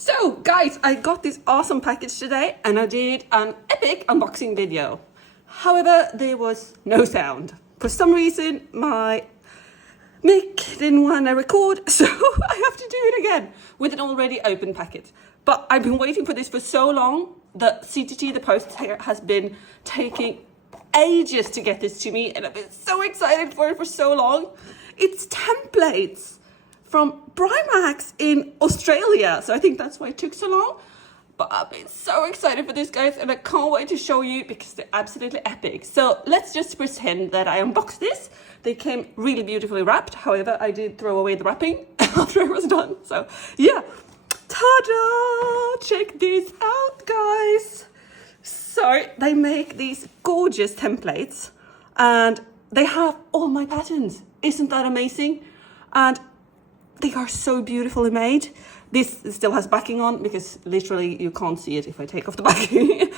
So guys, I got this awesome package today and I did an epic unboxing video. However, there was no sound. For some reason, my mic didn't want to record, so I have to do it again with an already open packet. But I've been waiting for this for so long. The CTT, the post here, has been taking ages to get this to me, and I've been so excited for it for so long. It's templates from Brymaxx in Australia, so I think that's why it took so long. But I've been so excited for this, guys, and I can't wait to show you because they're absolutely epic. So let's just pretend that I unboxed this. They came really beautifully wrapped. However, I did throw away the wrapping after it was done. So yeah, ta-da! Check this out, guys. So they make these gorgeous templates and they have all my patterns. Isn't that amazing? And they are so beautifully made. This still has backing on because literally you can't see it if I take off the backing.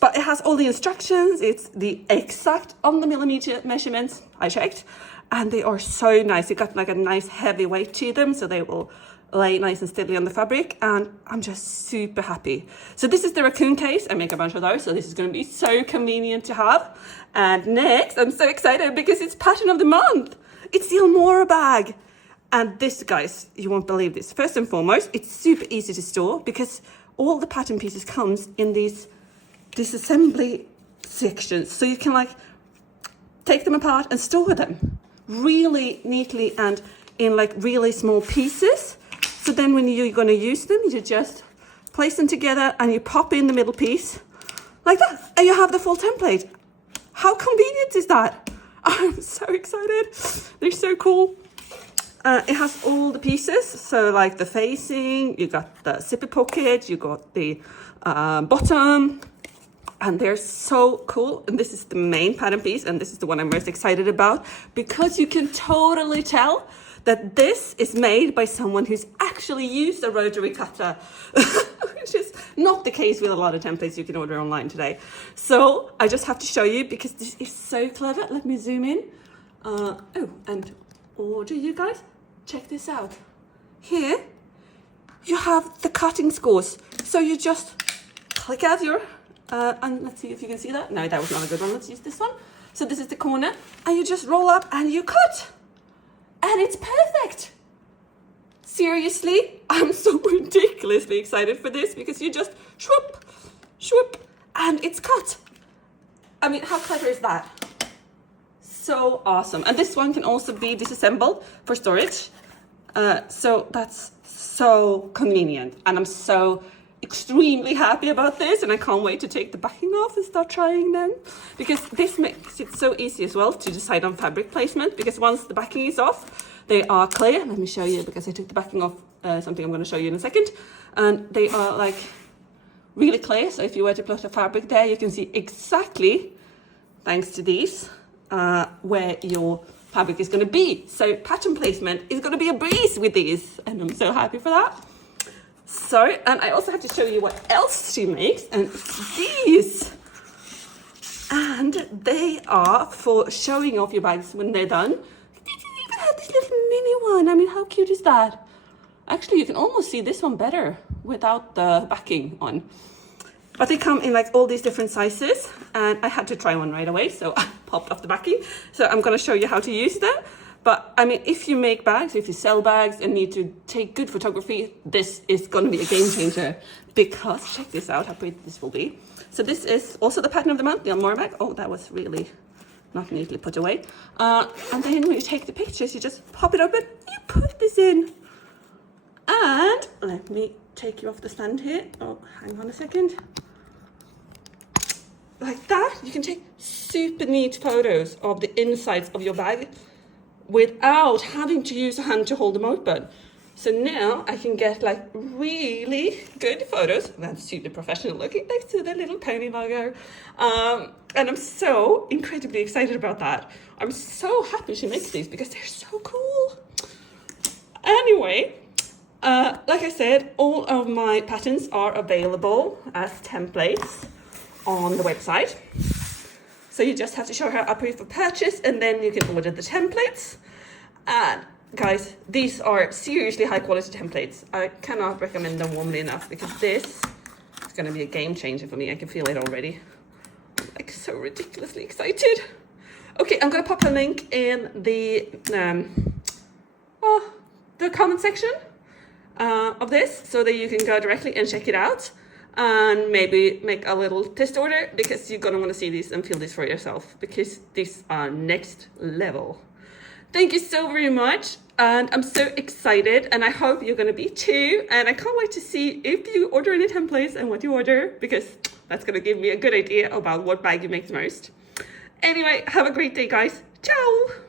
But it has all the instructions. It's the exact on the millimeter measurements I checked, and they are so nice. They got like a nice heavy weight to them, so they will lay nice and steadily on the fabric, and I'm just super happy. So this is the raccoon case. I make a bunch of those, so this is going to be so convenient to have. And next, I'm so excited because it's pattern of the month. It's the Almora bag. And this, guys, you won't believe this. First and foremost, it's super easy to store because all the pattern pieces comes in these disassembly sections. So you can like take them apart and store them really neatly and in like really small pieces. So then when you're going to use them, you just place them together and you pop in the middle piece like that. And you have the full template. How convenient is that? I'm so excited. They're so cool. It has all the pieces, so like the facing, you got the zipper pocket, you got the bottom, and they're so cool. And this is the main pattern piece, and this is the one I'm most excited about because you can totally tell that this is made by someone who's actually used a rotary cutter, which is not the case with a lot of templates you can order online today. So I just have to show you because this is so clever. Let me zoom in. And order, you guys. Check this out. Here, you have the cutting scores. So you just click out your, and let's see if you can see that. No, that was not a good one. Let's use this one. So this is the corner, and you just roll up and you cut. And it's perfect. Seriously, I'm so ridiculously excited for this because you just swoop, swoop, and it's cut. I mean, how clever is that? So awesome. And this one can also be disassembled for storage. So that's so convenient. And I'm so extremely happy about this. And I can't wait to take the backing off and start trying them. Because this makes it so easy as well to decide on fabric placement. Because once the backing is off, they are clear. Let me show you because I took the backing off, something I'm going to show you in a second. And they are like really clear. So if you were to put a fabric there, you can see exactly, thanks to these, where your fabric is going to be. So pattern placement is going to be a breeze with these, and I'm so happy for that. So, and I also have to show you what else she makes, and these, and they are for showing off your bags when they're done. They even have this little mini one. I mean, how cute is that? Actually, you can almost see this one better without the backing on. But they come in like all these different sizes, and I had to try one right away, so I popped off the backing. So I'm going to show you how to use them. But I mean, if you make bags, if you sell bags and need to take good photography, this is going to be a game changer because check this out, how pretty this will be. So this is also the pattern of the month, the Almora bag. Oh, that was really not neatly put away. And then when you take the pictures, you just pop it open, you put this in. And let me take you off the stand here. Oh, hang on a second. Like that, you can take super neat photos of the insides of your bag without having to use a hand to hold them open. So now I can get like really good photos. That's super professional looking next to the little pony logo. And I'm so incredibly excited about that. I'm so happy she makes these because they're so cool. Anyway, like I said, all of my patterns are available as templates on the website. So you just have to show her a proof of purchase and then you can order the templates. And guys, these are seriously high quality templates. I cannot recommend them warmly enough because this is going to be a game changer for me. I can feel it already. I'm like so ridiculously excited. Okay, I'm going to pop a link in the comment section of this so that you can go directly and check it out and maybe make a little test order, because you're going to want to see these and feel this for yourself, because these are next level. Thank you so very much, and I'm so excited, and I hope you're going to be too, and I can't wait to see if you order any templates and what you order, because that's going to give me a good idea about what bag you make the most. Anyway, have a great day, guys. Ciao!